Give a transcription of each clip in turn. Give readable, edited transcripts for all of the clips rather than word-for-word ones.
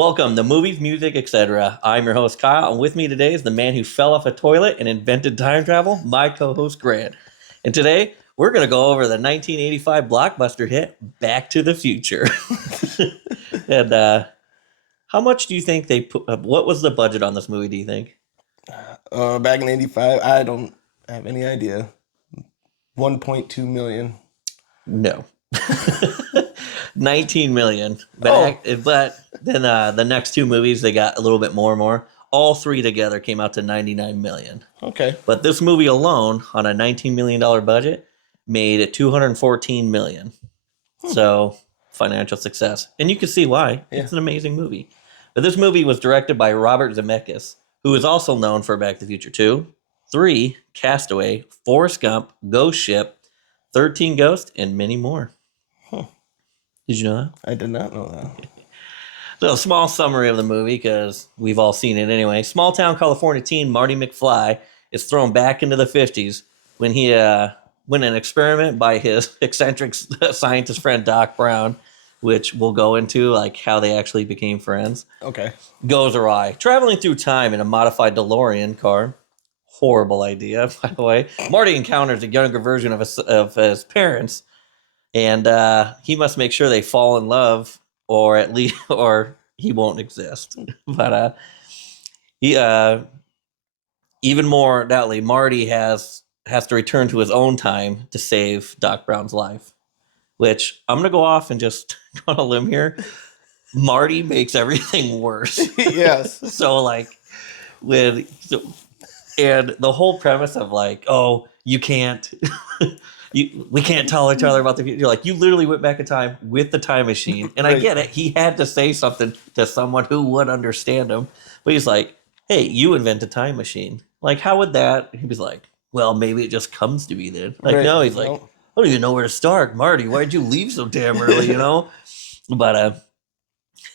Welcome to Movies, Music, etc. I'm your host, Kyle, and with me today is the man who fell off a toilet and invented time travel, my co-host, Grant. And today, we're going to go over the 1985 blockbuster hit, Back to the Future. And how much do you think they put, what was the budget on this movie, do you think? Back in '85, I don't have any idea. 1.2 million. No. 19 million. Oh. But then the next two movies, they got a little bit more. All three together came out to 99 million. Okay. But this movie alone, on a $19 million budget, made it 214 million. So, financial success. And you can see why. Yeah. It's an amazing movie. But this movie was directed by Robert Zemeckis, who is also known for Back to the Future 2, 3, Castaway, Forrest Gump, Ghost Ship, 13 Ghosts, and many more. Huh. Did you know that? I did not know that. So, a small summary of the movie, because we've all seen it anyway. Small town California teen Marty McFly is thrown back into the 50s when when an experiment by his eccentric scientist friend Doc Brown, which we'll go into, like how they actually became friends, Okay. goes awry. Traveling through time in a modified DeLorean car. Horrible idea, by the way. Marty encounters a younger version of his parents, and he must make sure they fall in love, or at least, or he won't exist. But he, even more doubtly, Marty has to return to his own time to save Doc Brown's life. Which I'm gonna go off and just go on a limb here. Marty makes everything worse. Yes. So like and the whole premise of like, oh, you can't we can't tell each other about the future. You're like, you literally went back in time with the time machine. And I Right. get it. He had to say something to someone who would understand him. But he's like, hey, you invent a time machine. Like, how would that? He was like, well, maybe it just comes to me then. Like, Right. no, he's like, No. I don't even know where to start. Marty, why'd you leave so damn early, you know? But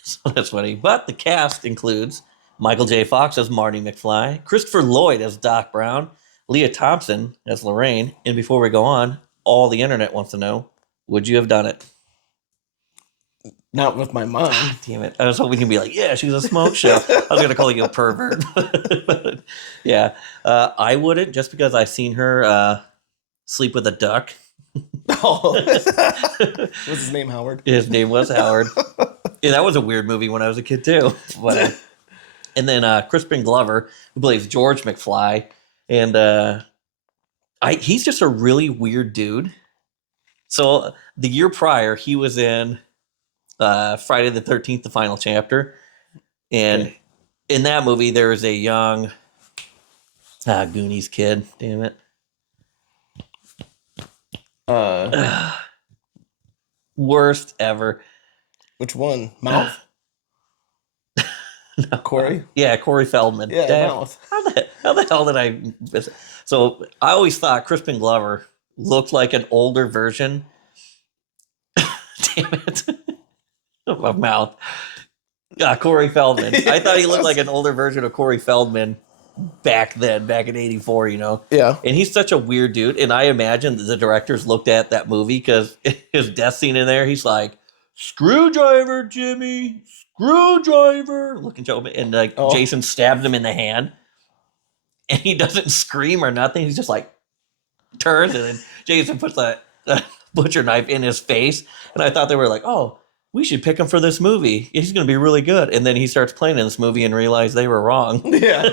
so that's funny. But the cast includes Michael J. Fox as Marty McFly, Christopher Lloyd as Doc Brown, Leah Thompson as Lorraine. And before we go on, all the internet wants to know, would you have done it? Not with my mom. Damn it. I was hoping you could be like, yeah, she's a smoke show. I was going to call you a pervert. But, yeah. I wouldn't, just because I've seen her sleep with a duck. Oh. What's his name, Howard? His name was Howard. Yeah, that was a weird movie when I was a kid too. But, and then Crispin Glover, who plays George McFly, and he's just a really weird dude. So the year prior, he was in Friday the 13th, the final chapter, and in that movie there was a young Goonies kid. Damn it. Worst ever. Which one? Mouth? No. Corey? Yeah, Corey Feldman. Yeah, Damn. Mouth. How the hell did I miss it? So I always thought Crispin Glover looked like an older version. Damn it. My mouth. Corey Feldman. I thought he looked like an older version of Corey Feldman back then, back in 84, you know? Yeah. And he's such a weird dude. And I imagine that the directors looked at that movie because his death scene in there, he's like, screwdriver, Jimmy, screwdriver. Looking Joe, and like Jason stabs him in the hand. And he doesn't scream or nothing. He's just like, turns, and then Jason puts a butcher knife in his face. And I thought they were like, oh, we should pick him for this movie. He's going to be really good. And then he starts playing in this movie and realized they were wrong. Yeah.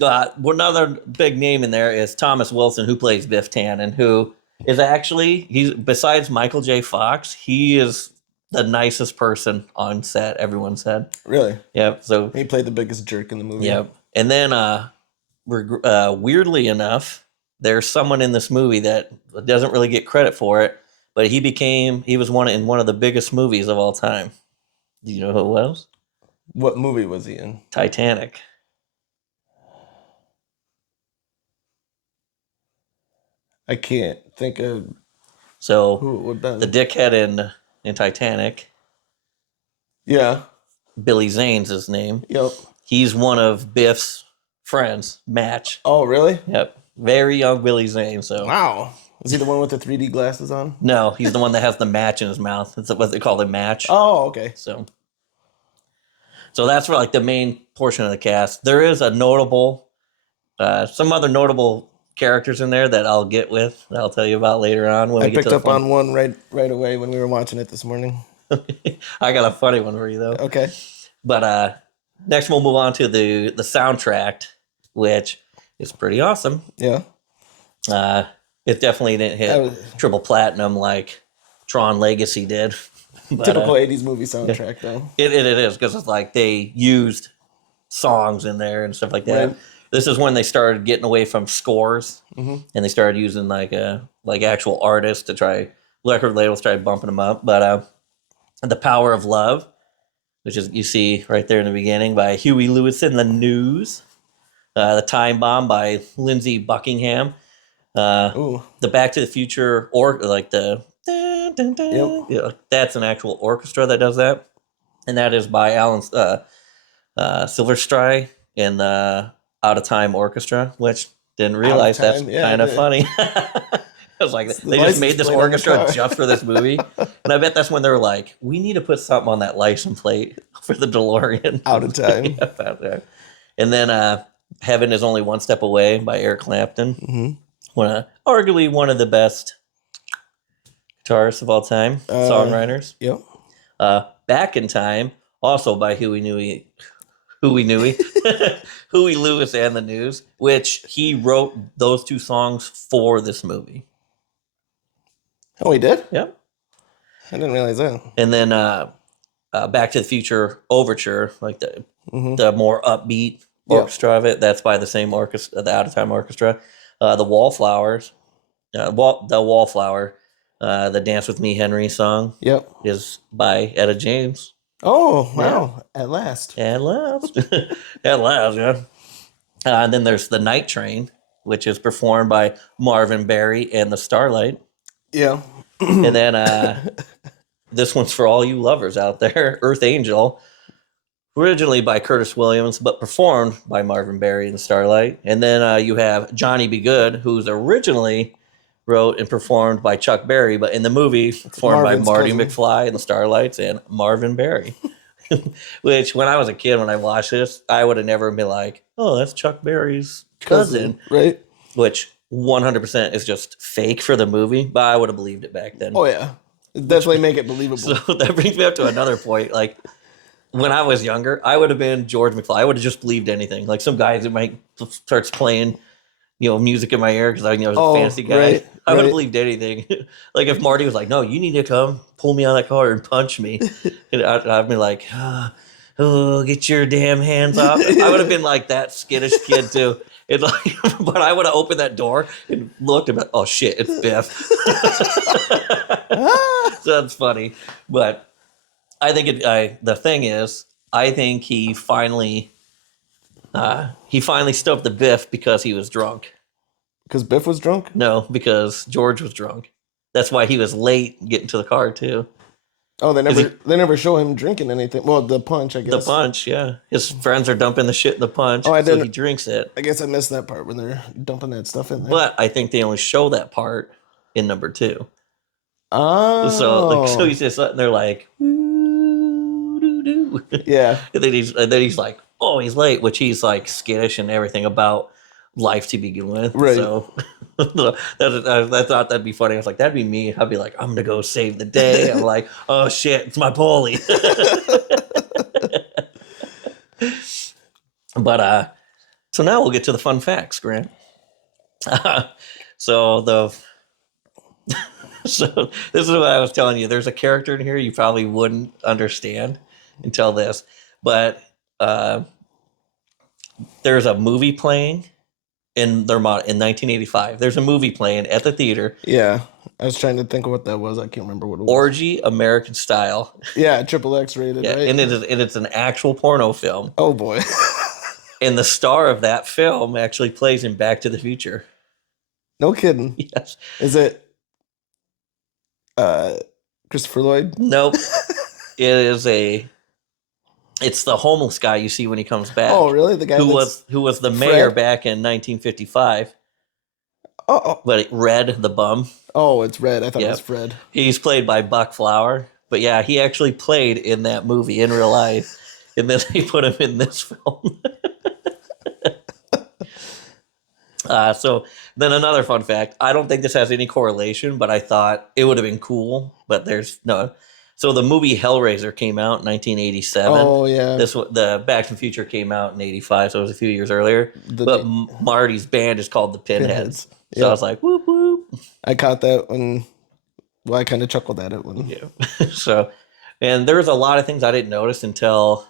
Another big name in there is Thomas Wilson, who plays Biff Tannen, who is actually, he's besides Michael J. Fox, he is the nicest person on set, everyone said. Really? Yep. So He played the biggest jerk in the movie. yep. And then weirdly enough, there's someone in this movie that doesn't really get credit for it, but he was in one of the biggest movies of all time. Do you know who it was? What movie was he in? Titanic. I can't think of So who it would have the been. dickhead in Titanic, Yeah. Billy Zane's his name. Yep. He's one of Biff's friends, Match. Oh, really? Yep. Very young Billy Zane. So Wow. Is he the one with the 3D glasses on? no, he's the one that has the match in his mouth. That's what they call the match. Oh, okay. So So that's for like the main portion of the cast. There is a notable, some other notable characters in there that I'll get with. That I'll tell you about later on when I we get picked to the up on one right away when we were watching it this morning. I got a funny one for you though. Okay. But next we'll move on to the soundtrack, which is pretty awesome. Yeah. It definitely didn't hit triple platinum like Tron Legacy did. But, Typical 80s movie soundtrack, though. It is because it's like they used songs in there and stuff like that. Right. This is when they started getting away from scores, and they started using like actual artists to try. Record labels started bumping them up. But The Power of Love, which is you see right there in the beginning by Huey Lewis and the News. The Time Bomb by Lindsey Buckingham. Ooh. The Back to the Future or like the yeah, that's an actual orchestra that does that, and that is by Alan Silverstry and the Out of Time Orchestra, which didn't realize that's kind of funny. I was like, they just made this orchestra just for this movie, and I bet that's when they were like, we need to put something on that license plate for the DeLorean. Out of Time. Yeah, and then Heaven is Only One Step Away by Eric Clapton. Arguably one of the best guitarists of all time, songwriters. Yep. Back in Time, also by Huey Lewis and the News, which he wrote those two songs for this movie. Oh, he did? Yep. I didn't realize that. And then Back to the Future Overture, like the more upbeat orchestra of it, that's by the same orchestra, the Out of Time Orchestra. The Wallflowers, the Wallflower, the Dance With Me Henry song is by Etta James. Oh, wow. Yeah. At last. At last, yeah. And then there's The Night Train, which is performed by Marvin Berry and the Starlight. Yeah. And then this one's for all you lovers out there, Earth Angel, originally by Curtis Williams, but performed by Marvin Berry and the Starlight. And then you have Johnny B. Good, who's originally wrote and performed by Chuck Berry, but in the movie performed by Marty McFly and the Starlights and Marvin Berry. Which, when I was a kid, when I watched this, I would have never been like, oh, that's Chuck Berry's cousin. Right. Which 100% is just fake for the movie, but I would have believed it back then. Oh, yeah. Definitely make it believable. So that brings me up to another point. Like, when I was younger, I would have been George McFly. I would have just believed anything. Like some guys that might starts playing, music in my ear because I was a fantasy guy. Right, I would have believed anything. Like if Marty was like, "No, you need to come pull me on that car and punch me," and I'd be like, "Oh, get your damn hands off!" I would have been like that skittish kid too. It's like, but I would have opened that door and looked and been, oh shit, it's Biff. So that's funny, but. I think the thing is, I think he finally stuffed the Biff because he was drunk. Because Biff was drunk? No, because George was drunk. That's why he was late getting to the car too. Oh, they never show him drinking anything. Well, the punch, I guess. The punch, yeah. His friends are dumping the shit in the punch, so he drinks it. I guess I missed that part when they're dumping that stuff in there. But I think they only show that part in number 2. Oh. So he's just sitting there like, yeah. And then he's like, oh, he's late, which he's like skittish and everything about life to begin with. Right. So I thought that'd be funny. I was like, that'd be me. I'd be like, I'm gonna go save the day. I'm like, oh shit, it's my Paulie. But so now we'll get to the fun facts, Grant. So this is what I was telling you. There's a character in here you probably wouldn't understand until this, but there's a movie playing in 1985. There's a movie playing at the theater. Yeah, I was trying to think of what that was. I can't remember what it was. Orgy American Style. Yeah, XXX rated. Yeah, right? and it's an actual porno film. Oh boy. And the star of that film actually plays in Back to the Future. No kidding. Yes. Is it Christopher Lloyd? Nope. It's the homeless guy you see when he comes back. Oh, really? The guy who was the mayor back in 1955. Oh. But Red the bum. Oh, it's Red. I thought it was Fred. He's played by Buck Flower. But yeah, he actually played in that movie in real life. And then they put him in this film. So then another fun fact. I don't think this has any correlation, but I thought it would have been cool. But there's no. So the movie Hellraiser came out in 1987. Oh yeah. The Back to the Future came out in 85, so it was a few years earlier. But Marty's band is called the Pinheads. So I was like, whoop whoop. I caught that when. Well, I kind of chuckled at it when. Yeah. So, and there was a lot of things I didn't notice until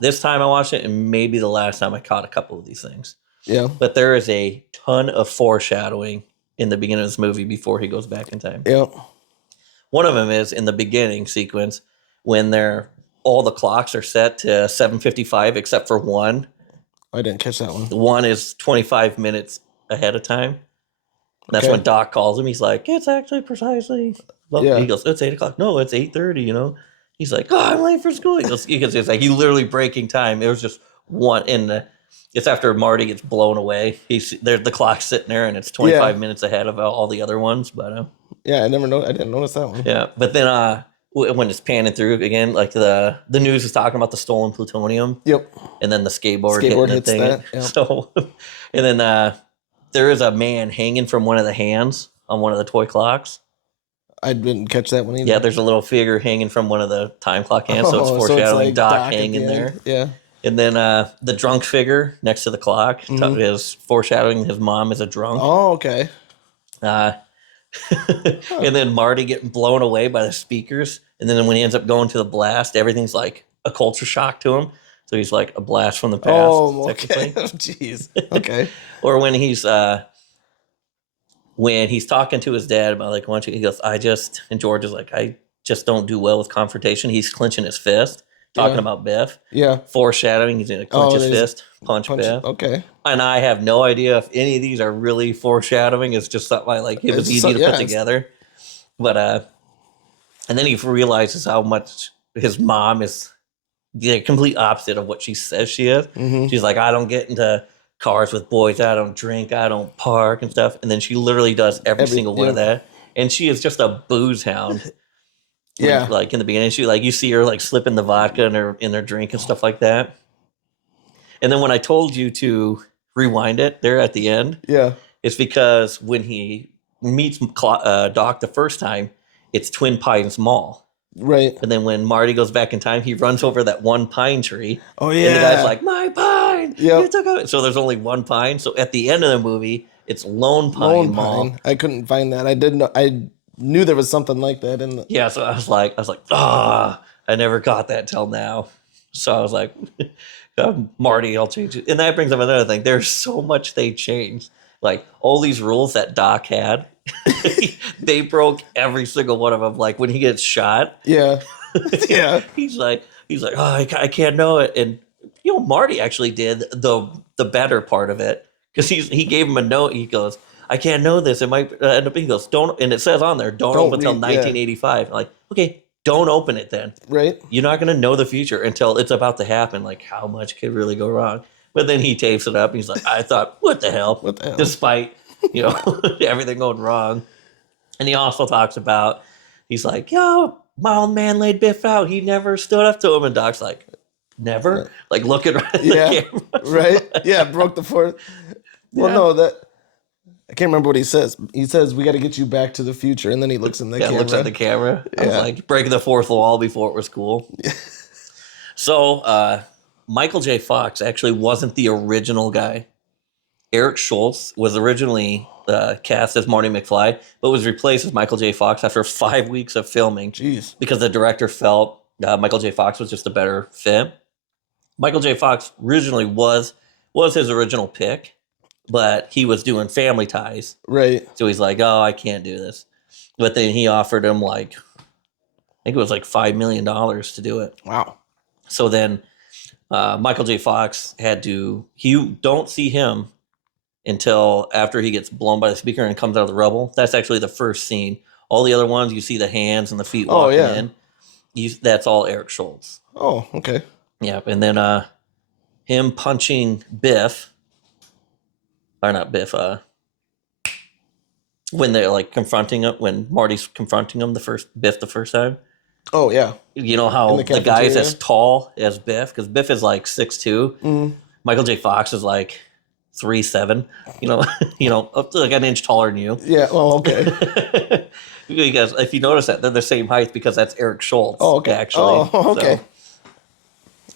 this time I watched it, and maybe the last time I caught a couple of these things. Yeah. But there is a ton of foreshadowing in the beginning of this movie before he goes back in time. Yeah. One of them is in the beginning sequence when all the clocks are set to 7:55 except for one. I didn't catch that one. One is 25 minutes ahead of time. And that's Okay. when Doc calls him. He's like, it's actually precisely. Well, Yeah. He goes, it's 8 o'clock. No, it's 8:30, you know. He's like, oh, I'm late for school. It's like, he literally breaking time. It was just one it's after Marty gets blown away. There's the clock sitting there, and it's 25 minutes ahead of all the other ones. But yeah, I didn't notice that one. yeah, but then when it's panning through again, like the news is talking about the stolen plutonium. Yep. And then the skateboard Hits hitting the thing. that. Yeah. So, and then there is a man hanging from one of the hands on one of the toy clocks. I didn't catch that one either. Yeah, there's a little figure hanging from one of the time clock hands, so it's foreshadowing Doc hanging there. Yeah. And then the drunk figure next to the clock is foreshadowing his mom is a drunk. Oh, okay. And then Marty getting blown away by the speakers. And then when he ends up going to the blast, everything's like a culture shock to him. So he's like a blast from the past. Oh, okay. Jeez. Okay. Or when he's talking to his dad about like, he goes, and George is like, I just don't do well with confrontation. He's clenching his fist, talking about Biff. Yeah. Foreshadowing, he's going to clench his fist, punch Biff. Okay. And I have no idea if any of these are really foreshadowing. It's just something it was easy to put together. But, and then he realizes how much his mom is the complete opposite of what she says she is. Mm-hmm. She's like, I don't get into cars with boys. I don't drink. I don't park and stuff. And then she literally does every single one of that. And she is just a booze hound. Yeah. Like in the beginning, you see her like slipping the vodka in her drink and stuff like that. And then when I told you to rewind it there at the end, yeah, it's because when he meets Doc the first time, it's Twin Pines Mall. Right. And then when Marty goes back in time, he runs over that one pine tree. Oh, yeah. And the guy's like, my pine. Yep. So there's only one pine. So at the end of the movie, it's Lone Pine Mall. I couldn't find that. I knew there was something like that in the. Yeah. So I was like, I never got that till now. So I was like, Marty, I'll change it. And that brings up another thing. There's so much they changed. Like all these rules that Doc had. They broke every single one of them. Like when he gets shot, yeah, yeah, he's like, oh, I can't know it. And Marty actually did the better part of it because he gave him a note. He goes, I can't know this. It might end up. He goes, don't, and it says on there, don't open until 1985. Like, okay, don't open it then. Right. You're not going to know the future until it's about to happen. Like, how much could really go wrong? But then he tapes it up. And he's like, I thought, what the hell? What the hell? Despite everything going wrong. And he also talks about, he's like, yo, my old man laid Biff out. He never stood up to him. And Doc's like, never? Like looking right at the camera. Right? Yeah, broke the fourth. Well, no, I can't remember what he says. He says, we got to get you back to the future. And then he looks in the camera. Looks at the camera. I was like, breaking the fourth wall before it was cool. So, Michael J. Fox actually wasn't the original guy. Eric Schultz was originally cast as Marty McFly, but was replaced as Michael J. Fox after 5 weeks of filming. Jeez. Because the director felt Michael J. Fox was just a better fit. Michael J. Fox originally was his original pick, but he was doing Family Ties. Right. So he's like, oh, I can't do this. But then he offered him I think it was like $5 million to do it. Wow. So then Michael J. Fox you don't see him until after he gets blown by the speaker and comes out of the rubble. That's actually the first scene. All the other ones, you see the hands and the feet walking in. That's all Eric Schultz. Oh, okay. Yeah, and then him punching Biff, or not Biff, when they're like confronting him, when Marty's confronting him the first time, Oh yeah. You know In how the the guy is cafeteria? as tall as Biff, because Biff is like 6'2". Michael J. Fox is like 3'7". You know, up to like an inch taller than you. Yeah. Oh, okay. Because if you notice that they're the same height, because that's Eric Schultz. Oh, okay. Actually. Oh, okay. So,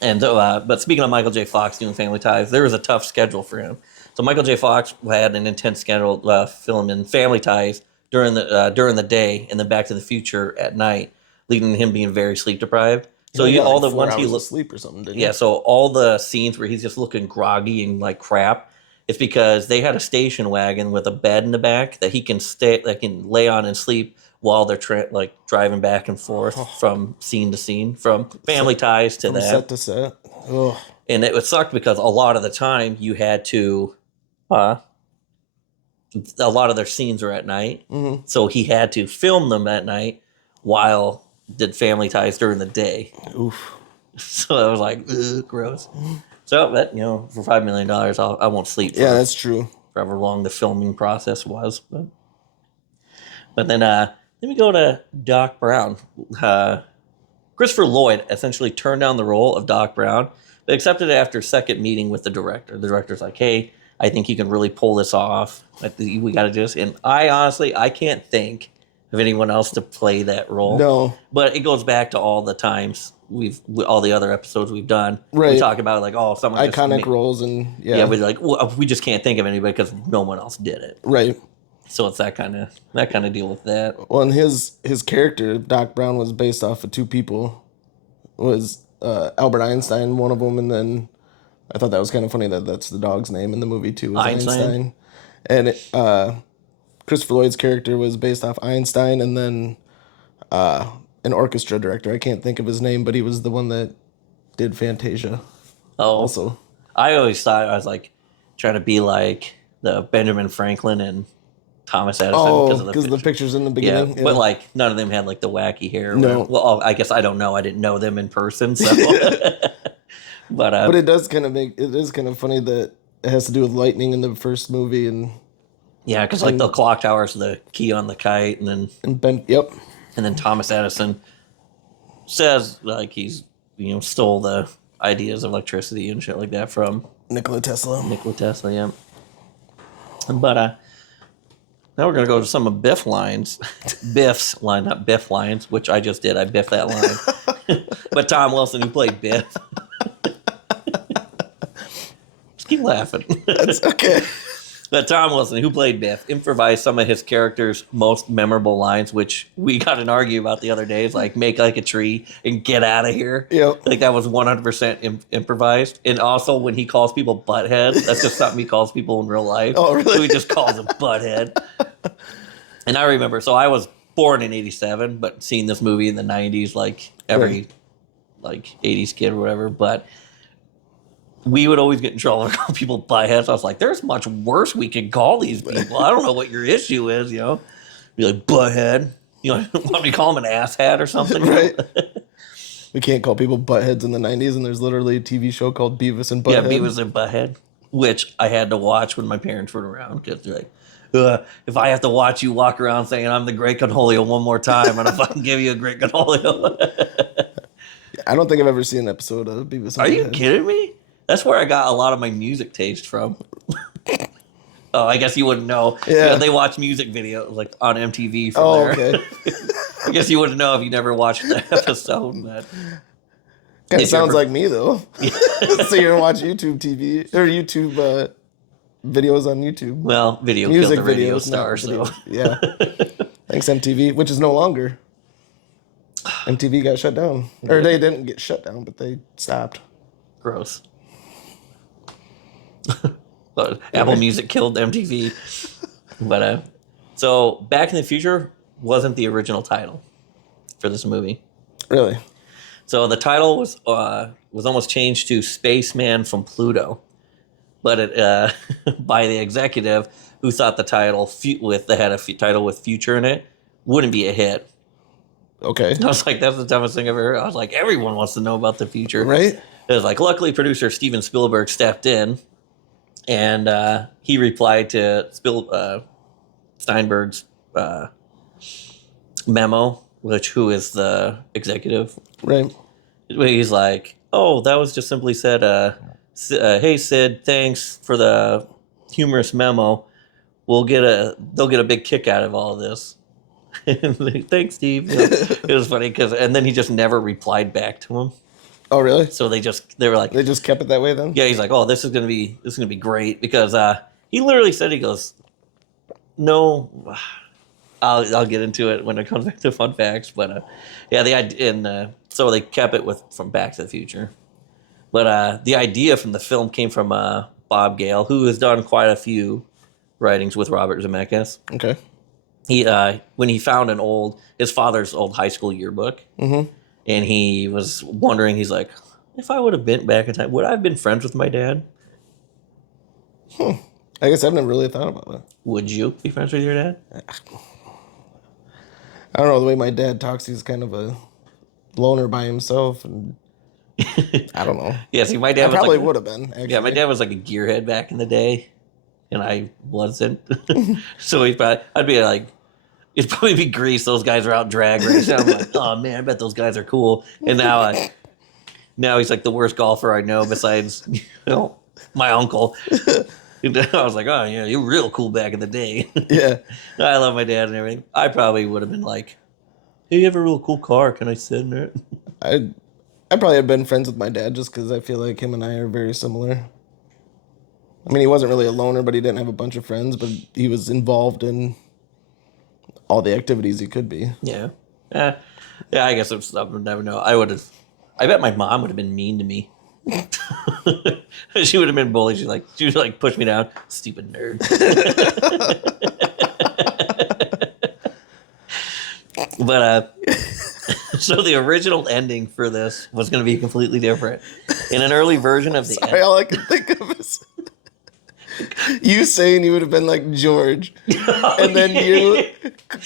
and but speaking of Michael J. Fox doing Family Ties, there was a tough schedule for him. So Michael J. Fox had an intense schedule filming Family Ties during the day, and then Back to the Future at night, leading to him being very sleep deprived. So He got all like the 4 ones he hours of looked, sleep or something, didn't yeah. he? So all the scenes where he's just looking groggy and like crap, it's because they had a station wagon with a bed in the back that he can lay on and sleep while they're driving back and forth from scene to scene, from Family Ties to From that. set to set. Oh, And it would suck because a lot of the time you had to, a lot of their scenes are at night, so he had to film them at night while did Family Ties during the day. oof. So I was like, ugh, gross. So that for $5 million, I won't sleep for Yeah, that's true. however long the filming process was. But then we go to Doc Brown. Christopher Lloyd essentially turned down the role of Doc Brown, but accepted it after a second meeting with the director. The director's like, hey, I think you can really pull this off. We got to do this. And I can't think of anyone else to play that role. No. But it goes back to all the times all the other episodes we've done. Right. We talk about like, oh, someone Iconic roles and yeah, we're like, well, we just can't think of anybody because no one else did it. Right. So it's that kind of deal with that. Well, and his character, Doc Brown, was based off of 2 people. Was Albert Einstein one of them, and then I thought that was kind of funny that that's the dog's name in the movie too. Was Einstein. And Christopher Lloyd's character was based off Einstein, and then an orchestra director. I can't think of his name, but he was the one that did Fantasia. Oh, Also, I always thought I was like trying to be like the Benjamin Franklin and Thomas Edison because of the pictures in the yeah, beginning. but like none of them had like the wacky hair. No. Well, I guess I don't know. I didn't know them in person, so. But it does kind of it is kind of funny that it has to do with lightning in the first movie and yeah, because like the clock tower's the key on the kite, and Ben. Yep. then Thomas Edison says like he's stole the ideas of electricity and shit like that from Nikola Tesla. Nikola Tesla. Yeah, but now we're gonna go to some of Biff lines, Biff's line, not Biff lines, which I just did. I biffed that line, but Tom Wilson, who played Biff, just keep laughing. That's okay. But Tom Wilson, who played Biff, improvised some of his character's most memorable lines, which we got an argue about the other day. It's like, make like a tree and get out of here. Yep. Like that was 100% improvised. And also when he calls people butthead, that's just something he calls people in real life. Oh, really? So he just calls them butthead. And I remember, so I was born in 87, but seeing this movie in the 90s, like every like 80s kid or whatever. But we would always get in trouble and call people buttheads. I was like, there's much worse we can call these people. I don't know what your issue is, Be like, butthead. Want me to call him an asshat or something? Right. We can't call people buttheads in the 90s, and there's literally a TV show called Beavis and Butthead. Yeah, Beavis and Butthead, which I had to watch when my parents were around because they're like, if I have to watch you walk around saying I'm the Great Conholio one more time, I'm going to fucking give you a Great Conholio. I don't think I've ever seen an episode of Beavis and Are you Butthead. kidding me? That's where I got a lot of my music taste from. Oh, I guess you wouldn't know. Yeah. They watch music videos like on MTV from Oh, there. okay. I guess you wouldn't know if you never watched the episode. But Kind If of sounds you're- like me, though. So you watch YouTube TV, or YouTube videos on YouTube. well, video Music killed the radio videos, star, not so videos. Yeah. Thanks, MTV, which is no longer. MTV got shut down. Or they didn't get shut down, but they stopped. gross. But Apple Music killed MTV. But so Back in the Future wasn't the original title for this movie. Really? So the title was almost changed to Spaceman from Pluto, but it by the executive who thought the title had a title with future in it wouldn't be a hit. Okay. I was like, that's the dumbest thing I've ever heard. I was like, everyone wants to know about the future. Right? It was like, luckily, producer Steven Spielberg stepped in, and he replied to Steinberg's memo who is the executive. Right. He's like, oh, that was just simply said, hey Sid, thanks for the humorous memo. They'll get a big kick out of all of this. Thanks, Steve. It was funny and then he just never replied back to him. Oh, really? So they were like, They just kept it that way then? yeah. He's like, oh, this is gonna be great because he literally said, he goes, no, I'll get into it when it comes back to fun facts, but yeah, the idea and so they kept it from Back to the Future, but the idea from the film came from Bob Gale, who has done quite a few writings with Robert Zemeckis. Okay. He when he found his father's old high school yearbook, Mm-hmm. and he was wondering, he's like, if I would have been back in time, would I have been friends with my dad? I guess I've never really thought about that. Would you be friends with your dad? I don't know, the way my dad talks, he's kind of a loner by himself, and I don't know. Yeah, see, my dad I was probably like, would have been, actually. yeah, my dad was like a gearhead back in the day, and I wasn't. So I'd be like, it'd probably be Grease. Those guys are out drag racing. I'm like, oh man, I bet those guys are cool. And now he's like the worst golfer I know besides, my uncle. And I was like, oh yeah, you were real cool back in the day. Yeah. I love my dad and everything. I probably would have been like, hey, you have a real cool car. Can I sit in it? I probably have been friends with my dad just because I feel like him and I are very similar. I mean, he wasn't really a loner, but he didn't have a bunch of friends, but he was involved in all the activities he could be. Yeah. Yeah, I guess I would never know. I bet my mom would have been mean to me. She would have been bullied. She would like push me down. Stupid nerd. But so the original ending for this was going to be completely different. In an early version of the Sorry, all I can think of is you saying you would have been like George, and then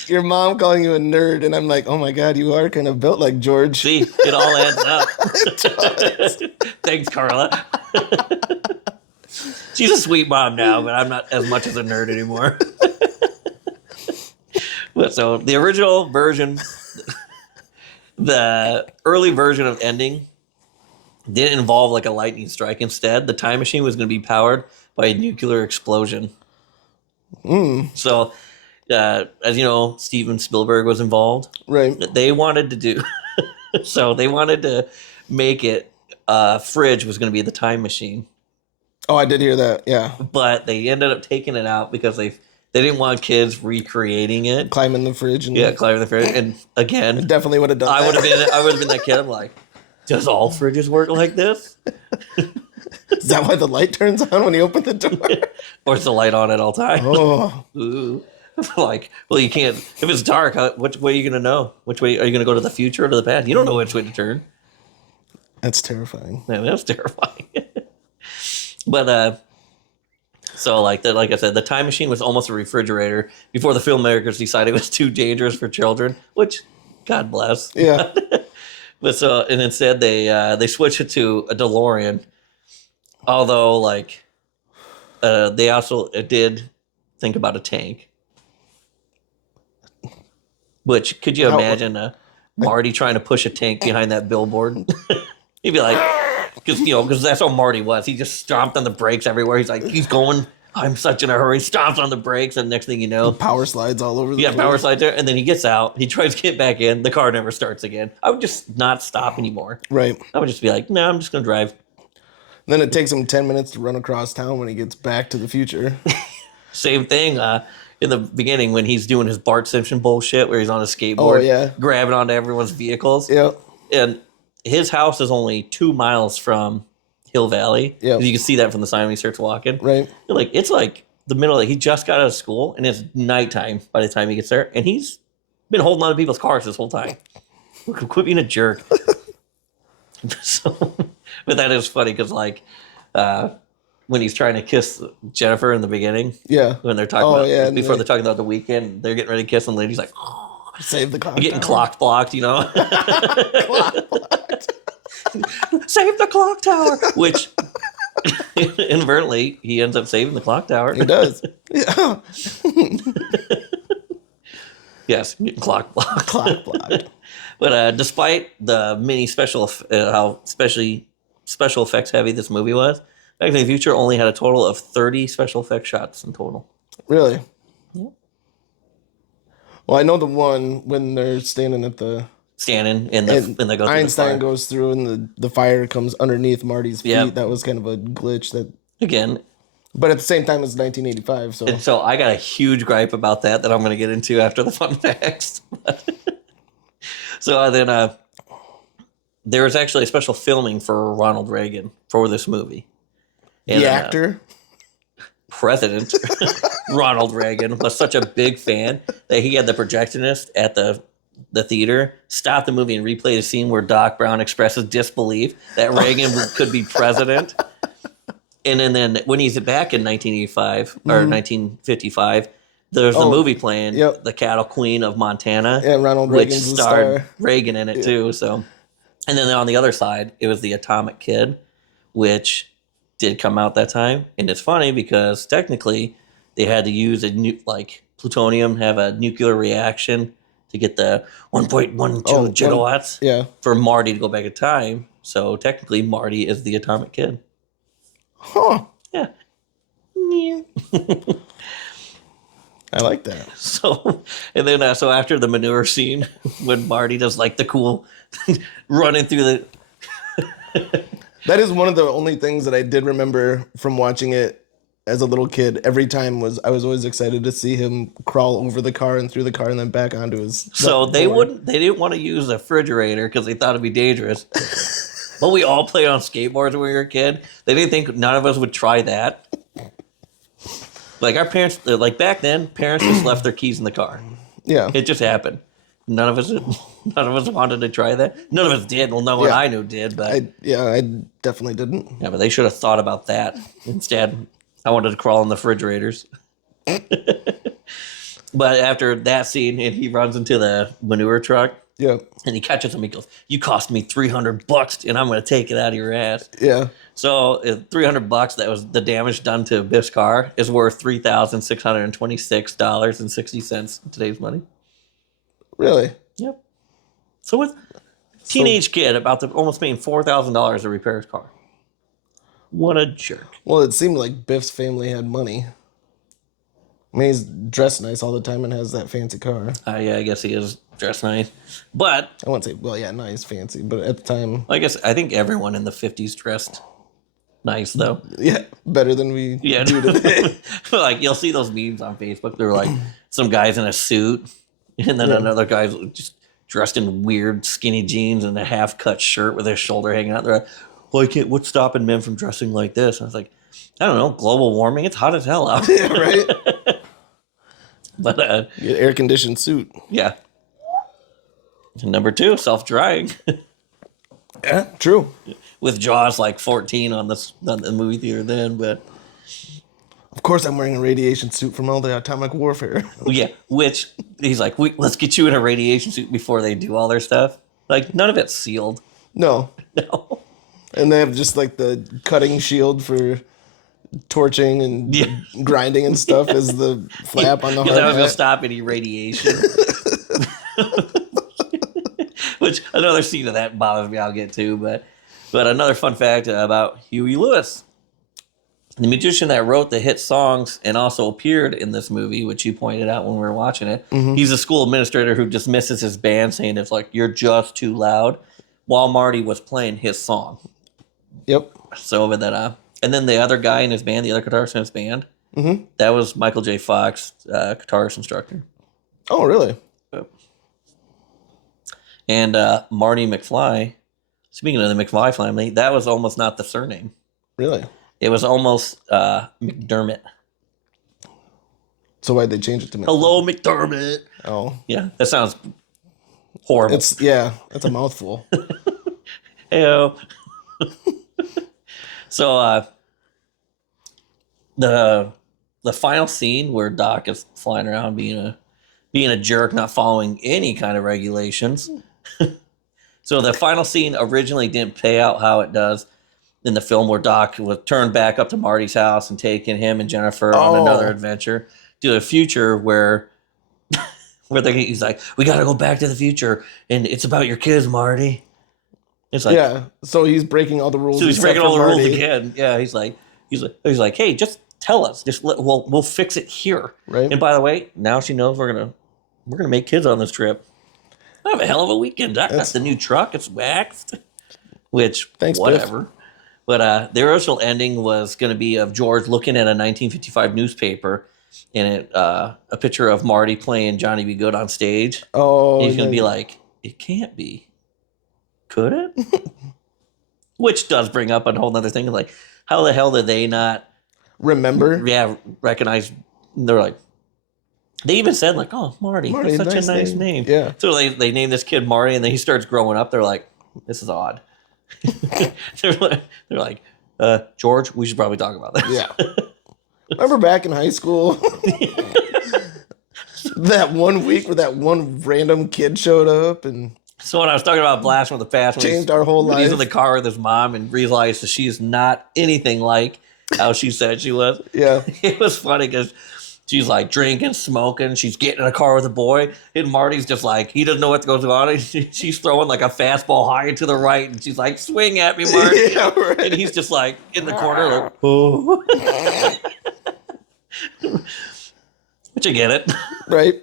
your mom calling you a nerd, and I'm like, oh my god, you are kind of built like George. See, it all adds up. Thanks, Carla. She's a sweet mom now, but I'm not as much as a nerd anymore. But so the original version, the early version of ending didn't involve like a lightning strike. Instead, the time machine was going to be powered by a nuclear explosion. So, as you know, Steven Spielberg was involved. Right. They wanted to do, so they wanted to make it, fridge was going to be the time machine. Oh, I did hear that. Yeah. But they ended up taking it out because they didn't want kids recreating it. Climbing the fridge and Climbing the fridge. And again, definitely would have done I that. would have been that kid. I'm like, does all fridges work like this? Is that why the light turns on when you open the door? Or is the light on at all times? Oh. Ooh. Like, well, you can't. If it's dark, which way are you going to know? Which way are you going to go, to the future or to the past? You don't know which way to turn. That's terrifying. Man, that's terrifying. But so like I said, the time machine was almost a refrigerator before the filmmakers decided it was too dangerous for children. Which, God bless. Yeah. But and instead they switched it to a DeLorean. Although like they also did think about a tank. Which, could you imagine Marty trying to push a tank behind that billboard? He'd be like, because that's how Marty was. He just stomped on the brakes everywhere. He's like, he's going, I'm such in a hurry. Stomps on the brakes, and next thing you know, Power slides all over the place. power slides there. And then he gets out. He tries to get back in. The car never starts again. I would just not stop anymore. Right. I would just be like, no, I'm just going to drive. Then it takes him 10 minutes to run across town when he gets back to the future. Same thing in the beginning when he's doing his Bart Simpson bullshit where he's on a skateboard, Oh, yeah. grabbing onto everyone's vehicles. Yep. And his house is only 2 miles from Hill Valley. Yep. You can see that from the sign when he starts walking. Right. Like, it's like the middle, he just got out of school and it's nighttime by the time he gets there. And he's been holding on to people's cars this whole time. Quit being a jerk. But that is funny because, like, when he's trying to kiss Jennifer in the beginning, Yeah. when they're talking before they're talking about the weekend, they're getting ready to kiss, and the lady's like, oh, Save the clock. getting tower. clock blocked, you know? Clock blocked. Save the clock tower! Which, inadvertently, he ends up saving the clock tower. He does. Yeah. Yes, clock block. Clock blocked. But despite the many how special effects heavy this movie was, Back to the Future only had a total of 30 special effects shots in total. Really? Yeah. Well, I know the one when they're standing at the Standing in and they go through Einstein the fire. goes through and the fire comes underneath Marty's feet. Yep. That was kind of a glitch that, Again, but at the same time it's 1985. So and so I got a huge gripe about that I'm going to get into after the fun facts. So then there was actually a special filming for Ronald Reagan for this movie. And, the actor, President Ronald Reagan was such a big fan that he had the projectionist at the theater stop the movie and replay the scene where Doc Brown expresses disbelief that Reagan could be president. And then when he's back in 1985 or 1955, there's a movie playing, yep. The Cattle Queen of Montana, yeah, Ronald which Reagan's the starred star. Reagan in it too. So, and then on the other side, it was the Atomic Kid, which did come out that time. And it's funny because technically they had to use plutonium, have a nuclear reaction to get the 1.12 gigawatts Yeah. for Marty to go back in time. So technically, Marty is the Atomic Kid. Huh. Yeah. I like that. So, and then so after the manure scene, when Marty does like the cool running through the. That is one of the only things that I did remember from watching it as a little kid. Every time I was always excited to see him crawl over the car and through the car and then back onto his. So they door. they didn't want to use a refrigerator because they thought it'd be dangerous. But we all played on skateboards when we were a kid. They didn't think none of us would try that. Like our parents, like back then, parents just left their keys in the car. Yeah. It just happened. None of us wanted to try that. None of us did. Well, no one Yeah. I knew did, but I definitely didn't. yeah, but they should have thought about that instead. I wanted to crawl in the refrigerators. But after that scene, and he runs into the manure truck, Yeah. and he catches him. He goes, "You cost me $300, and I'm going to take it out of your ass." Yeah. So $300, that was the damage done to Biff's car, is worth $3,626.60 in today's money. Really? Yep. So with teenage kid about to almost paying $4,000 to repair his car. What a jerk. Well, it seemed like Biff's family had money. I mean, he's dressed nice all the time and has that fancy car. Yeah, I guess he is dressed nice. But I wouldn't say, well, yeah, nice, fancy, but at the time, I think everyone in the 50s dressed nice, though. yeah, better than we Yeah. do today. Like, you'll see those memes on Facebook. They're like some guys in a suit, and then another guy's just dressed in weird skinny jeans and a half-cut shirt with his shoulder hanging out. They're like, what's stopping men from dressing like this? I was like, I don't know, global warming. It's hot as hell out. Yeah, right? But Get air-conditioned suit. yeah. And number 2, self-drying. Yeah, true. With Jaws like 14 on the movie theater then, but Of course, I'm wearing a radiation suit from all the atomic warfare. yeah, which he's like, let's get you in a radiation suit before they do all their stuff. Like, none of it's sealed. No. No. And they have just like the cutting shield for torching and Yeah. grinding and stuff as the flap on the Because that was hard going to hat. stop any radiation. Which, another scene of that bothers me, I'll get to. But another fun fact about Huey Lewis. The musician that wrote the hit songs and also appeared in this movie, which you pointed out when we were watching it, he's a school administrator who dismisses his band, saying it's like, you're just too loud, while Marty was playing his song. Yep. So and then the other guy in his band, the other guitarist in his band, that was Michael J. Fox, guitarist instructor. Oh, really? And Marty McFly, speaking of the McFly family, that was almost not the surname. Really? It was almost McDermott. So why'd they change it to me? Hello, McDermott. Oh. Yeah, that sounds horrible. It's a mouthful. Heyo. So the final scene where Doc is flying around being a jerk, not following any kind of regulations. So the final scene originally didn't pay out how it does in the film, where Doc was turned back up to Marty's house and taking him and Jennifer on another adventure, to a future where he's like, we got to go back to the future, and it's about your kids, Marty. It's like, Yeah. So he's breaking all the rules. so he's except breaking for all the rules Marty. again. Yeah, he's like, hey, just tell us. We'll fix it here. Right. And by the way, now she knows we're gonna make kids on this trip. I have a hell of a weekend. I got the new truck. It's waxed. Which, Thanks, whatever. Biff. But the original ending was going to be of George looking at a 1955 newspaper and a picture of Marty playing Johnny B. Good on stage. Oh, And he's going to be like, it can't be. Could it? Which does bring up a whole nother thing. Like, how the hell did they not remember? recognize? They're like, they even said like, oh, Marty, that's such a nice name. Yeah. So they name this kid Marty, and then he starts growing up. They're like, this is odd. they're like, George, we should probably talk about this. Yeah. Remember back in high school? That one week where that one random kid showed up and So when I was talking about Blast from the Past, changed our whole when he's in life. the car with his mom and realized that she's not anything like how she said she was. Yeah. It was funny because she's like drinking, smoking. She's getting in a car with a boy. And Marty's just like, he doesn't know what goes on. And she's throwing like a fastball high to the right. And she's like, swing at me, Marty. Yeah, right. And he's just like in the corner, like, oh. But you get it. Right.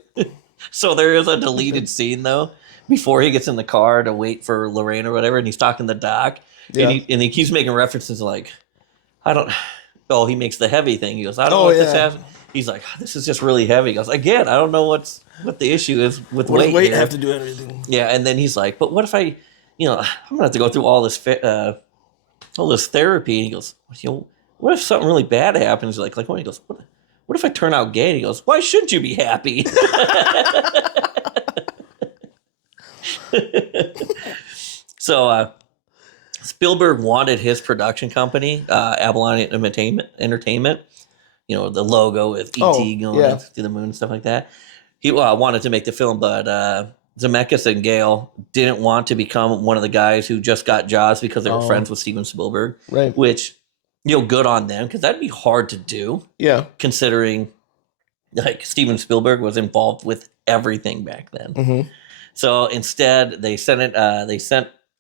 So there is a deleted scene, though, before he gets in the car to wait for Lorraine or whatever. And he's talking to Doc. Yeah. And he keeps making references like, he makes the heavy thing. He goes, I don't know what this has. He's like, this is just really heavy. He goes, again, I don't know what the issue is with What does weight. weight here. have to do everything? Yeah, and then he's like, but what if I'm gonna have to go through all this therapy. And he goes, what if something really bad happens? Like when he goes, what if I turn out gay? And he goes, why shouldn't you be happy? So Spielberg wanted his production company, Avalon Entertainment, the logo with E.T. going to the moon and stuff like that. He wanted to make the film, but Zemeckis and Gale didn't want to become one of the guys who just got jobs because they were friends with Steven Spielberg. Right. Which, good on them, because that'd be hard to do. Yeah. Considering, like, Steven Spielberg was involved with everything back then. Mm-hmm. So instead, they sent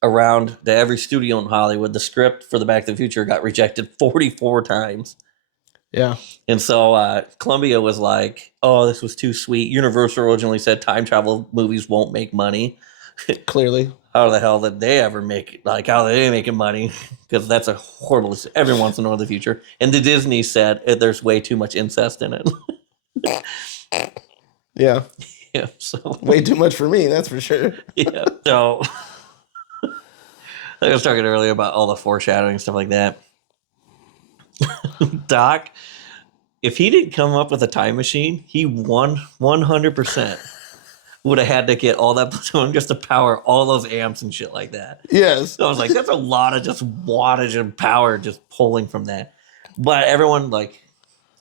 around to every studio in Hollywood. The script for the Back to the Future got rejected 44 times. Yeah. And so Columbia was like, oh, this was too sweet. Universal originally said time travel movies won't make money. Clearly. How the hell did they ever make, how are they making money? Because that's a horrible, everyone wants to know the future. And the Disney said there's way too much incest in it. Yeah. Yeah, so. Way too much for me, that's for sure. Yeah, so. I was talking earlier about all the foreshadowing and stuff like that. Doc, if he didn't come up with a time machine, he 100% would have had to get all that plutonium just to power all those amps and shit like that. Yes. So I was like, that's a lot of just wattage and power just pulling from that. But everyone,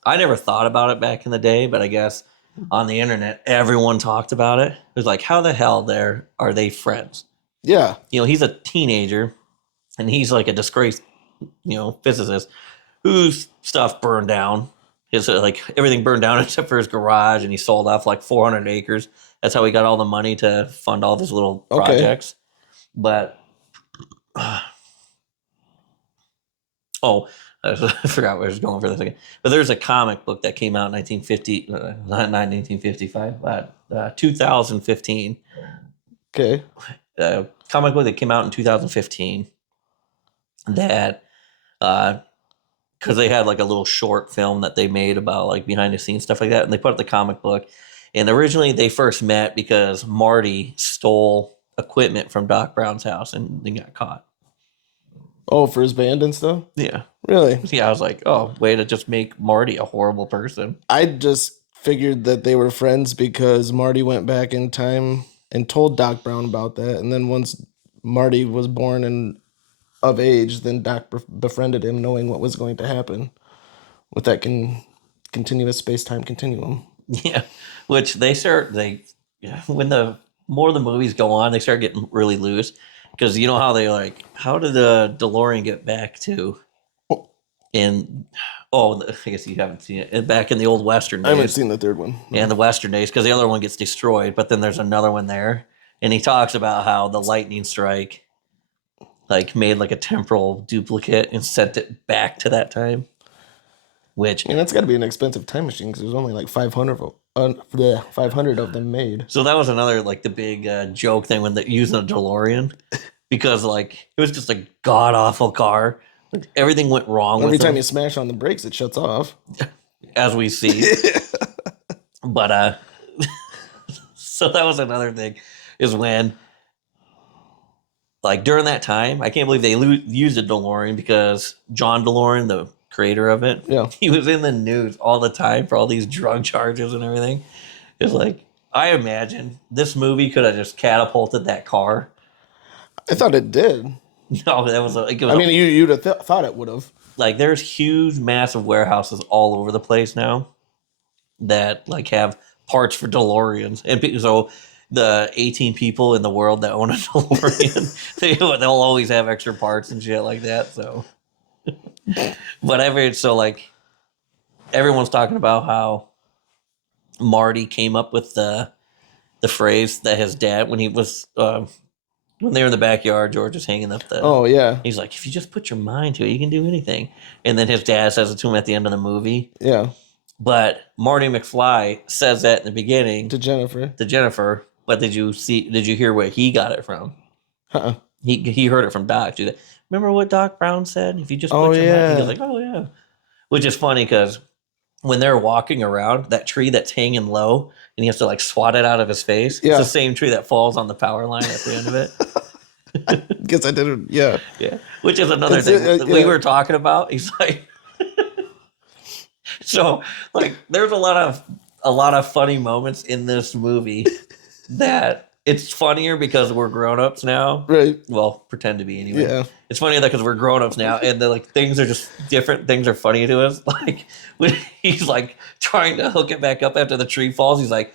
I never thought about it back in the day, but I guess on the internet, everyone talked about it. It was like, how the hell are they friends? Yeah. He's a teenager and he's like a disgraced, physicist whose stuff burned down. His everything burned down except for his garage, and he sold off 400 acres. That's how he got all the money to fund all of his little projects. But I forgot where I was going for this again. But there's a comic book that came out in 1955, but 2015. Okay. Comic book that came out in 2015 that because they had a little short film that they made about behind the scenes stuff like that, and they put up the comic book. And originally they first met because Marty stole equipment from Doc Brown's house and they got caught. Oh, for his band and stuff? Yeah. Really? Yeah, I was like, oh, way to just make Marty a horrible person. I just figured that they were friends because Marty went back in time and told Doc Brown about that. And then once Marty was born and of age, then Doc befriended him knowing what was going to happen with that continuous space-time continuum. Yeah, which when the more the movies go on, they start getting really loose. Because you know how they how did the DeLorean get back to And I guess you haven't seen it. Back in the old Western I haven't days, seen the third one. and the Western days, because the other one gets destroyed, but then there's another one there, and he talks about how the lightning strike, like, made like a temporal duplicate and sent it back to that time. Which, I mean, that's got to be an expensive time machine because there's only like 500 of them made. so that was another like the big joke thing when they're using a DeLorean, because like it was just a god awful car. Like, everything went wrong Every with time it, you smash on the brakes, it shuts off. as we see. But so that was another thing, is when, like, during that time, I can't believe they used a DeLorean, because John DeLorean, the creator of it, Yeah. he was in the news all the time for all these drug charges and everything. It's like, I imagine this movie could have just catapulted that car. I thought it did. No, that was like, I mean, you'd have thought it would have. like, there's huge, massive warehouses all over the place now that like have parts for DeLoreans, and so the 18 people in the world that own a DeLorean, they'll always have extra parts and shit like that. So, whatever. So like, everyone's talking about how Marty came up with the phrase that his dad, when he was when they were in the backyard, George is hanging up the. Oh, yeah. He's like, if you just put your mind to it, you can do anything. And then his dad says it to him at the end of the movie. Yeah. But Marty McFly says that in the beginning To Jennifer. But did you hear where he got it from? Uh-uh. He heard it from Doc. Remember what Doc Brown said? If you just Oh, put your mind, yeah. he goes like, oh yeah. Which is funny, because when they're walking around, that tree that's hanging low and he has to like swat it out of his face, Yeah. it's the same tree that falls on the power line at the end of it. Guess I didn't. Yeah. Yeah. Which is another It's, thing that we yeah. were talking about. He's like, so like, there's a lot of funny moments in this movie that it's funnier because we're grown-ups now. Right. Well, pretend to be anyway. Yeah. It's funny because we're grown-ups now, and like, things are just different. Things are funny to us. Like, when he's like trying to hook it back up after the tree falls, he's like,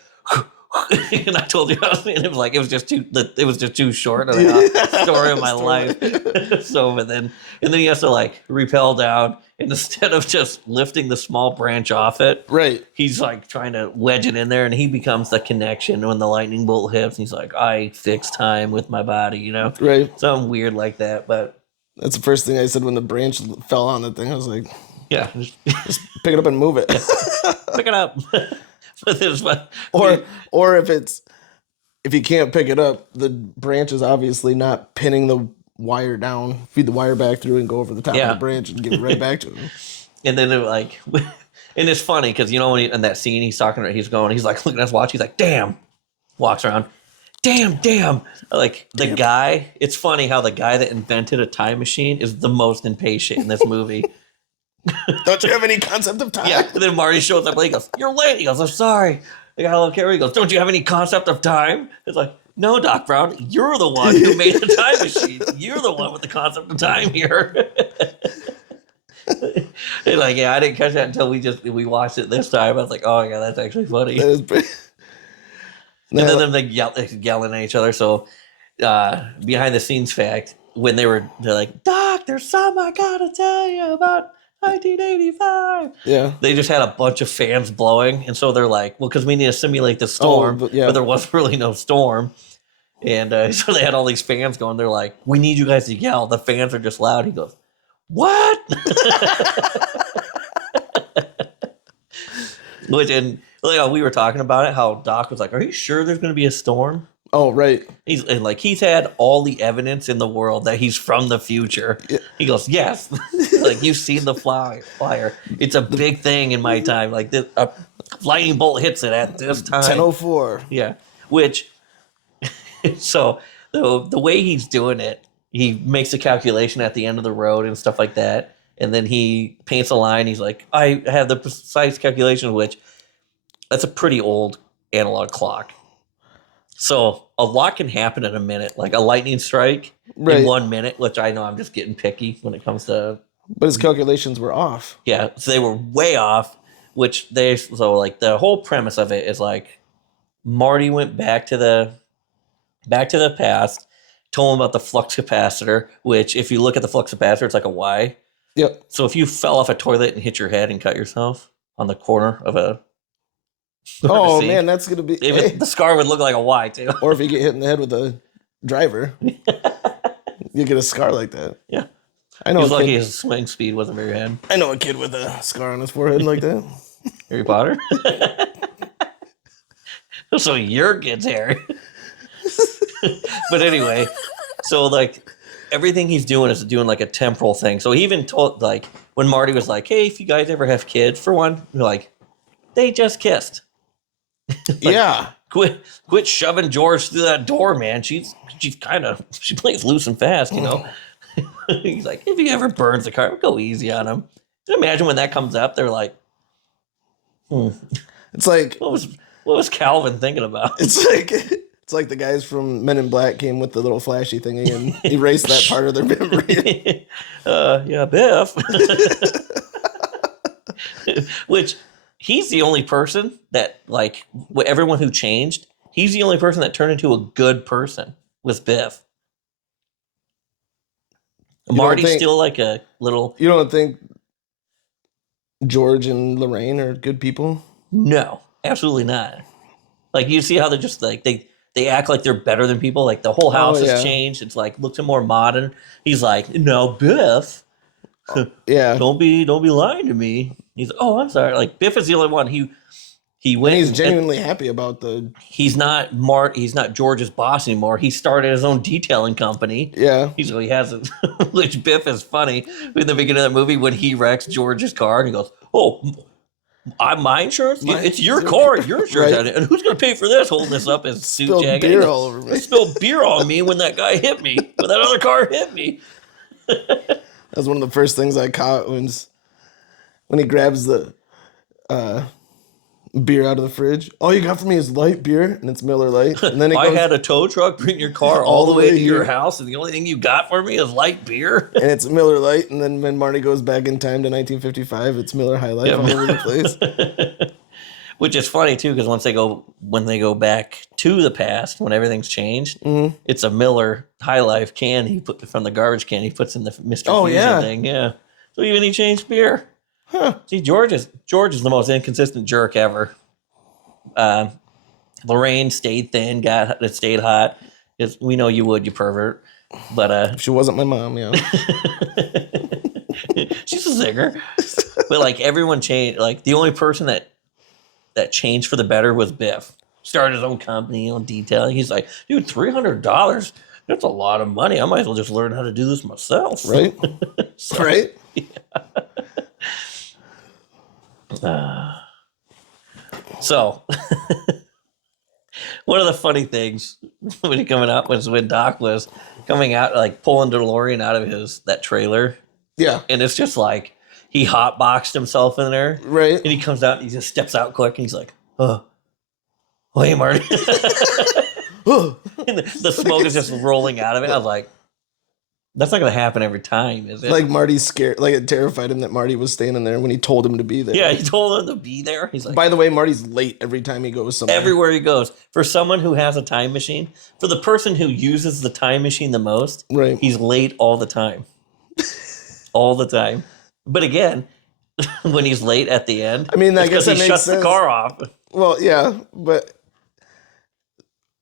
and I told you, it was just too short of a story of my life. So, and then he has to like rappel down, and instead of just lifting the small branch off it, Right. he's like trying to wedge it in there, and he becomes the connection when the lightning bolt hits. And he's like, I fix time with my body, you know, Right. something weird like that. But That's the first thing I said when the branch fell on the thing. I was like, yeah, just pick it up and move it. pick it up. But this, Or if you can't pick it up, the branch is obviously not pinning the wire down. Feed the wire back through and go over the top Yeah. of the branch and give it right back to him. and then they're like, and it's funny because, you know, when in that scene he's talking, he's like looking at his watch, he's like, damn, walks around, damn. Like, the guy, it's funny how the guy that invented a time machine is the most impatient in this movie. Don't you have any concept of time? Yeah. And then Marty shows up late. He goes, "You're late." He goes, "I'm sorry. I got a little carry." He goes, "Don't you have any concept of time?" It's like, no, Doc Brown, you're the one who made the time machine. You're the one with the concept of time here. And like, yeah, I didn't catch that until we watched it this time. I was like, oh yeah, that's actually funny. That is pretty... And then they yelling at each other. So behind the scenes fact, when they're like, "Doc, there's something I gotta tell you about 1985. Yeah. They just had a bunch of fans blowing, and so they're like, well, because we need to simulate the storm, but yeah. but there was really no storm. And so they had all these fans going. They're like, we need you guys to yell. The fans are just loud. He goes, what? Which, and we were talking about it, how Doc was like, are you sure there's going to be a storm? Oh, right. He's had all the evidence in the world that he's from the future. Yeah. He goes, yes. Like, you've seen the flyer. It's a big thing in my time. Like, this, a lightning bolt hits it at this time. 10:04. Yeah. Which, so the way he's doing it, he makes a calculation at the end of the road and stuff like that. And then he paints a line. He's like, I have the precise calculation, which that's a pretty old analog clock. So a lot can happen in a minute, like a lightning strike in 1 minute, which I know I'm just getting picky when it comes to. But his calculations were off. Yeah, so they were way off, like the whole premise of it is like Marty went back to the past, told him about the flux capacitor, which if you look at the flux capacitor, it's like a Y. Yep. So if you fell off a toilet and hit your head and cut yourself on the corner of a Oh sink, man, that's gonna be. the scar would look like a Y too. Or if you get hit in the head with a driver, you get a scar like that. Yeah. I know. He was A lucky kid, his swing speed wasn't very good. I know a kid with a scar on his forehead like that. Harry Potter. So your kid's Harry. But anyway, so like everything he's doing is doing like a temporal thing. So he even told like when Marty was like, "Hey, if you guys ever have kids, for one, like they just kissed. Yeah. Quit shoving George through that door, man. She's kind of she plays loose and fast, you know." He's like, "If he ever burns the car, go easy on him." Can you imagine when that comes up? They're like, It's like what was Calvin thinking about? it's like the guys from Men in Black came with the little flashy thingy and erased that part of their memory. Yeah, Biff. Which he's the only person that like everyone who changed. He's the only person that turned into a good person was Biff. Marty's still like a little. You don't think George and Lorraine are good people? No, absolutely not. Like you see how they're just like they act like they're better than people. Like the whole house has changed. It's like looks more modern. He's like, "No, Biff. Yeah. Don't be lying to me." He's oh, I'm sorry. Like Biff is the only one he went. And he's genuinely happy about the. He's not George's boss anymore. He started his own detailing company. Yeah. He has it. Which Biff is funny in the beginning of the movie when he wrecks George's car and he goes, "Oh, my insurance? It's your car. Your insurance. Right. And who's going to pay for this?" Holding this up his suit spilled jacket. Beer all over me. He spilled beer on me when that guy hit me. When that other car hit me. That was one of the first things I caught when he grabs the beer out of the fridge. All you got for me is light beer, and it's Miller Lite. And then I had a tow truck bring your car all the way to your house, and the only thing you got for me is light beer. And it's Miller Lite. And then when Marty goes back in time to 1955, it's Miller High Life all over the place. Which is funny too, because when they go back to the past, when everything's changed, it's a Miller High Life can he put from the garbage can he puts in the Mr. Fusion thing. Yeah. So even he changed beer. Huh. See, George is the most inconsistent jerk ever. Lorraine stayed thin, stayed hot. We know you would, you pervert. But if she wasn't my mom, yeah. She's a zinger. But like everyone changed. Like the only person that changed for the better was Biff. Started his own company, own detailing. He's like, dude, $300. That's a lot of money. I might as well just learn how to do this myself. Right. Right. Yeah. So, one of the funny things when he coming out was when Doc was coming out, like pulling DeLorean out of that trailer. Yeah. And it's just like he hotboxed himself in there. Right. And he comes out and he just steps out quick and he's like, "Oh, hey, Marty." And the smoke is just rolling out of it. I was like, that's not going to happen every time, is it? Like Marty's scared. Like it terrified him that Marty was standing there when he told him to be there. Yeah, he told him to be there. He's like, by the way, Marty's late every time he goes somewhere. Everywhere he goes. For someone who has a time machine, for the person who uses the time machine the most, right. He's late all the time. All the time. But again, when he's late at the end, I mean, I guess that he makes shuts sense. the car off. Well, yeah, but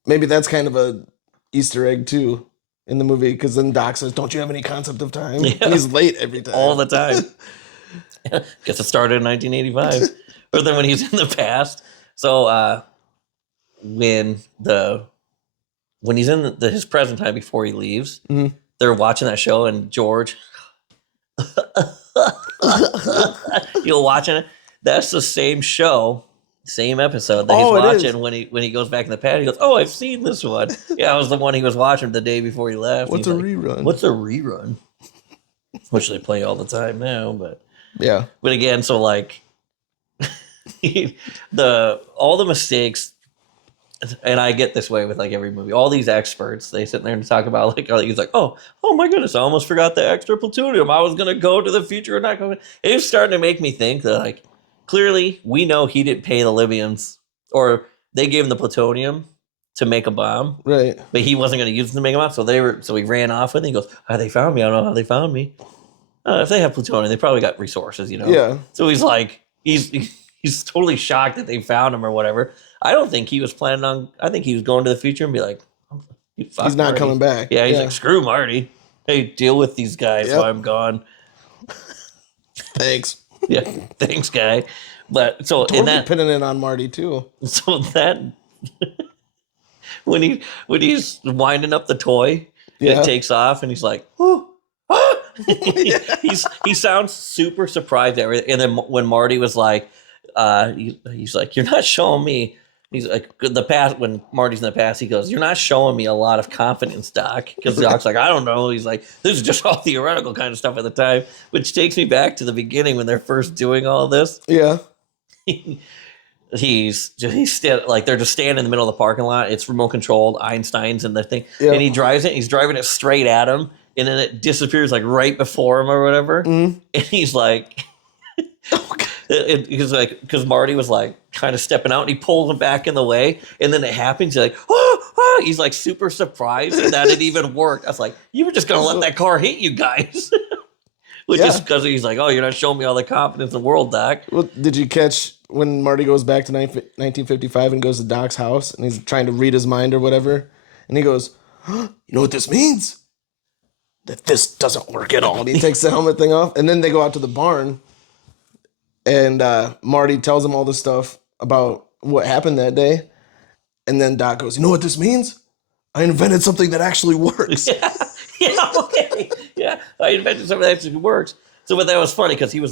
maybe that's kind of a Easter egg too. In the movie, because then Doc says, "Don't you have any concept of time?" Yeah. And he's late every time. All the time. Guess it started in 1985. But then when he's in the past, so when he's in his present time before he leaves, they're watching that show, and George, watching it. That's the same show. Same episode that he's watching when he goes back in the past. He goes, "Oh, I've seen this one." Yeah, it was the one he was watching the day before he left. What's a rerun? What's a rerun? Which they play all the time now, but yeah. But again, so like all the mistakes, and I get this way with like every movie. All these experts, they sit there and talk about like he's like, oh my goodness, I almost forgot the extra plutonium. I was gonna go to the future and not go. It's starting to make me think that like. Clearly, we know he didn't pay the Libyans, or they gave him the plutonium to make a bomb, right? But he wasn't going to use it to make a bomb, so he ran off with it. He goes, "Oh, they found me. I don't know how they found me." If they have plutonium, they probably got resources, you know. Yeah. So he's like, he's totally shocked that they found him or whatever. I don't think he was planning on. I think he was going to the future and be like, fuck He's not Marty. coming back. Yeah, he's like, screw Marty. Hey, deal with these guys Yep. while I'm gone. Thanks. Yeah, thanks, guy. But so in Totally that, pinning it on Marty too. so that when he's winding up the toy, Yeah. it takes off, and he's like, "Ooh, ah!" he sounds super surprised at everything. And then when Marty was like, he's like, "You're not showing me." He's like, the past, when Marty's in the past, he goes, "You're not showing me a lot of confidence, Doc." Because Doc's like, "I don't know." He's like, "This is just all theoretical kind of stuff at the time," which takes me back to the beginning when they're first doing all this. Yeah. he's like, they're just standing in the middle of the parking lot. It's remote controlled. Einstein's and the thing, Yeah. and he drives it. He's driving it straight at him, and then it disappears like right before him or whatever. Mhm. And he's like, because Marty was like kind of stepping out, and he pulled him back in the way, and then it happens. He's like, oh, he's like super surprised that it even worked. I was like, you were just gonna let that car hit you guys. Which is because he's like, oh, you're not showing me all the confidence in the world, Doc. Well, did you catch when Marty goes back to 1955 and goes to Doc's house and he's trying to read his mind or whatever? And he goes, huh, you know what this means? That this doesn't work at all. And he takes the helmet thing off. And then they go out to the barn and Marty tells him all this stuff about what happened that day. And then Doc goes, you know what this means? I invented something that actually works. Yeah, okay. Yeah, I invented something that actually works. So, but that was funny because he was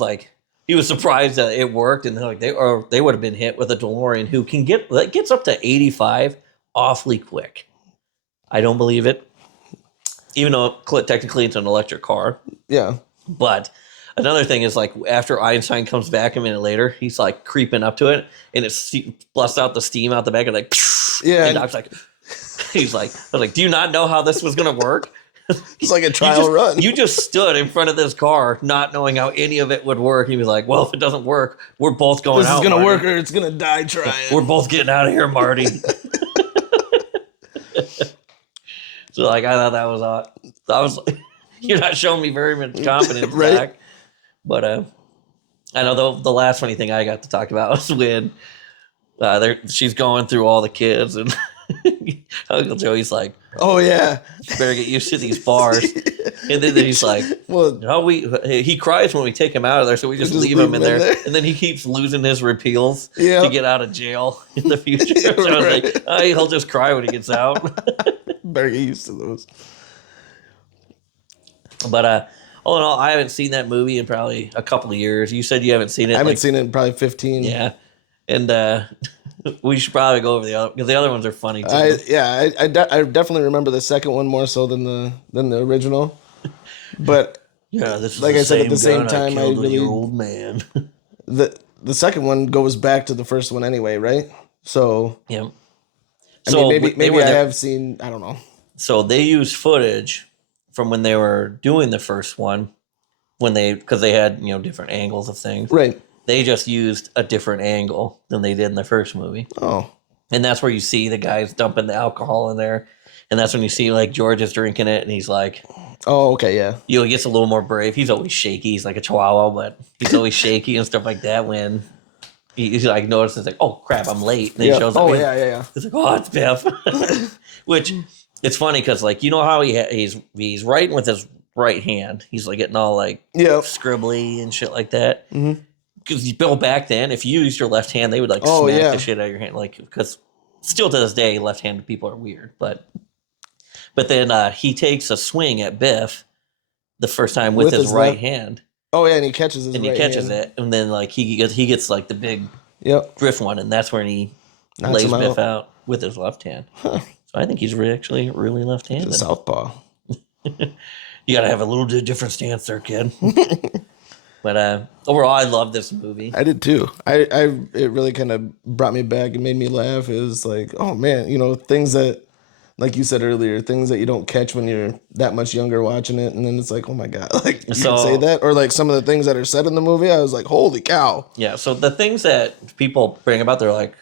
surprised that it worked, and they would have been hit with a DeLorean who gets up to 85 awfully quick. I don't believe it, even though technically it's an electric car. Yeah. But another thing is, like, after Einstein comes back a minute later, he's like creeping up to it, and it busts out the steam out the back, and like, Yeah. and Doc's like, I was like, do you not know how this was gonna work? It's like a trial run. You just stood in front of this car, not knowing how any of it would work. He was like, "Well, if it doesn't work, we're both going out. This is gonna Marty. work, or it's gonna die trying." We're both getting out of here, Marty." So, like, I thought that was odd. I was like, "You're not showing me very much confidence, Right. Doc." But I know the last funny thing I got to talk about was when she's going through all the kids, and Uncle Joey's like, Oh yeah. better get used to these bars. And then he's like, Well, no, he cries when we take him out of there, so we just leave him in there. And then he keeps losing his repeals Yeah. to get out of jail in the future. So I was Right. like, oh, he'll just cry when he gets out. better get used to those. But all in all, I haven't seen that movie in probably a couple of years. You said you haven't seen it. I haven't seen it in probably 15. Yeah, and we should probably go over the other, because the other ones are funny too. I definitely remember the second one more so than the original. But yeah, this is like I said, at the same gun time, I killed really- your old man. the second one goes back to the first one anyway, right? So Yeah. I mean, they maybe were I there- have seen. I don't know. So they used footage from when they were doing the first one, because they had different angles of things. Right. They just used a different angle than they did in the first movie, Oh. and that's where you see the guys dumping the alcohol in there, and that's when you see like George is drinking it, and he's like, Oh. Okay. Yeah. he gets a little more brave. He's always shaky. He's like a chihuahua, but he's always shaky and stuff like that. When he's like notices like, oh crap, I'm late, and he Yeah. shows up. Oh and yeah. He's like, oh, it's Biff. Which it's funny because like how he's writing with his right hand. He's like getting all like Yeah. scribbly and shit like that. Mhm. Because Bill back then, if you used your left hand, they would like Oh, smack yeah. the shit out of your hand. Like because still to this day, left-handed people are weird. But then he takes a swing at Biff the first time with his right hand, Oh yeah, and he catches his. and he right catches hand. it, and then like he gets like the big Yep. drift one, and that's when he Knocks lays him Biff out. out with his left hand. Huh. So I think he's actually really He's left-handed. a southpaw. You got to have a little different stance there, kid. But overall, I love this movie. I did too. It really kind of brought me back and made me laugh. It was like, oh man, things that, like you said earlier, things that you don't catch when you're that much younger watching it, and then it's like, oh my god, like you So- could say that, or like some of the things that are said in the movie, I was like, holy cow. Yeah, so the things that people bring about, they're like,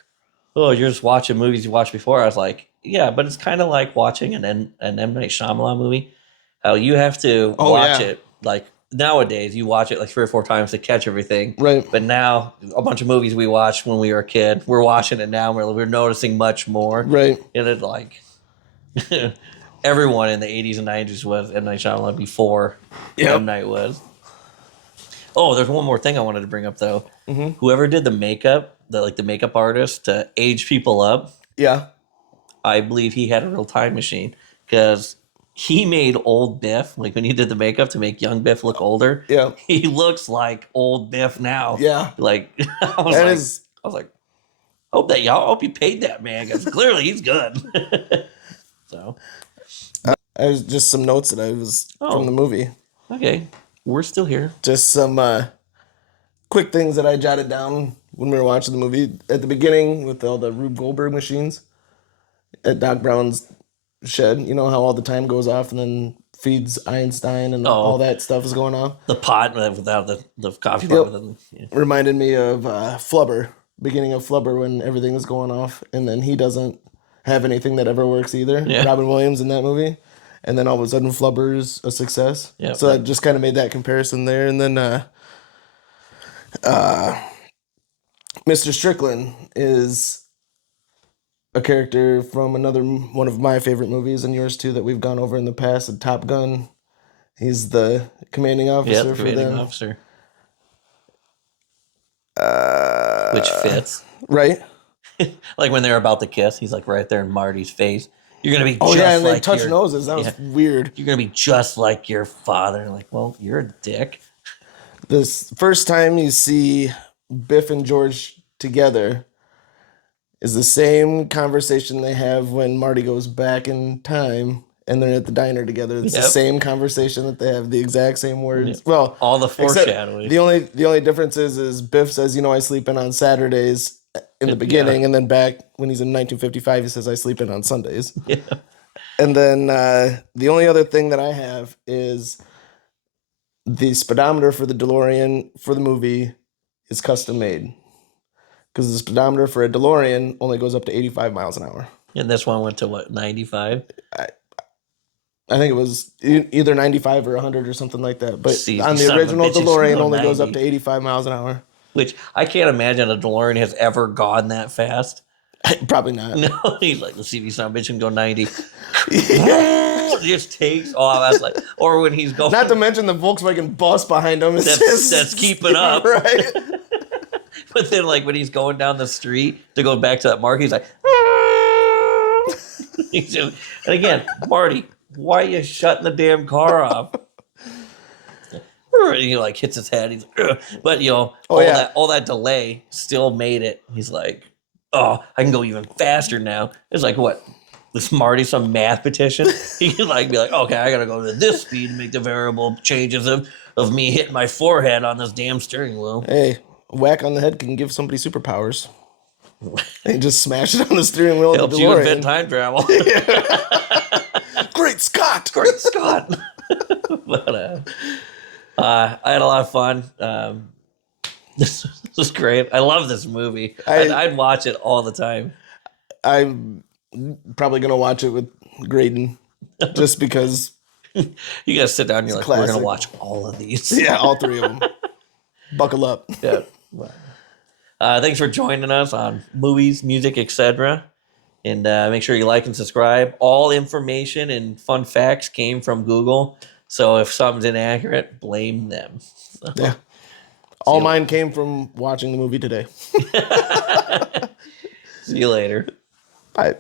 oh, you're just watching movies you watched before. I was like, yeah, but it's kind of like watching an M. Night Shyamalan movie. How you have to Oh, watch yeah. it like nowadays you watch it like 3 or 4 times to catch everything. Right. But now a bunch of movies we watched when we were a kid, we're watching it now. We're noticing much more. Right. And it's like everyone in the 80s and 90s was M. Night Shyamalan before M. Night was. Oh, there's one more thing I wanted to bring up though. Mm-hmm. Whoever did the makeup, the makeup artist to age people up, Yeah. I believe he had a real time machine because he made old Biff, like when he did the makeup to make young Biff look older. Yeah. He looks like old Biff now. Yeah. Like I was like, hope you paid that man because clearly he's good. So, I was just some notes that I was from the movie. Okay, we're still here. Just some quick things that I jotted down when we were watching the movie. At the beginning, with all the Rube Goldberg machines at Doc Brown's shed, you know how all the time goes off and then feeds Einstein and all that stuff is going on? The pot without the coffee pot. Yep. Reminded me of Flubber, beginning of Flubber when everything was going off, and then he doesn't have anything that ever works either. Yeah. Robin Williams in that movie. And then all of a sudden Flubber's a success. Yeah. So I just kind of made that comparison there. And then Mr. Strickland is a character from another one of my favorite movies and yours too that we've gone over in the past, Top Gun. He's the commanding officer for them. Officer. Which fits. Right? Like when they're about to kiss, he's like right there in Marty's face. You're gonna be Oh just yeah, and like they touch noses. That was weird. You're gonna be just like your father. Like, well, you're a dick. This first time you see Biff and George together is the same conversation they have when Marty goes back in time and they're at the diner together. It's the same conversation that they have, the exact same words. Well, all the foreshadowing. The only difference is Biff says, you know, I sleep in on Saturdays in the beginning, and then back when he's in 1955, he says, I sleep in on Sundays. Yeah. And then the only other thing that I have is the speedometer for the DeLorean for the movie is custom made. Because the speedometer for a DeLorean only goes up to 85 miles an hour. And this one went to what, 95? I think it was either 95 or 100 or something like that. But See, on the son of a original bitch, it's DeLorean still only goes 90. up to 85 miles an hour. Which I can't imagine a DeLorean has ever gone that fast. Probably not. No, he's like, let's see if you son of a bitch can go 90. It just takes off. That's like, or when he's going. Not to mention the Volkswagen bus behind him. That's keeping up. Right. But then, like, when he's going down the street to go back to that mark, he's like, and again, Marty, why are you shutting the damn car off? And he like hits his head. He's like, ugh. But you know, all that delay still made it. He's like, oh, I can go even faster now. It's like what? This Marty some mathematician? He can like be like, okay, I gotta go to this speed to make the variable changes of me hitting my forehead on this damn steering wheel. Hey, a whack on the head can give somebody superpowers. They just smash it on the steering wheel. Helps you invent time travel. Great Scott! Great Scott! But I had a lot of fun. This was great. I love this movie. I'd watch it all the time. I'm probably gonna watch it with Graydon, just because. You gotta sit down. And you're like, we're gonna watch all of these. Yeah, all three of them. Buckle up. Yeah. Thanks for joining us on movies, music, etc. And make sure you like and subscribe. All information and fun facts came from Google. So if something's inaccurate, blame them. So, yeah. All mine came from watching the movie today. see you later. Bye.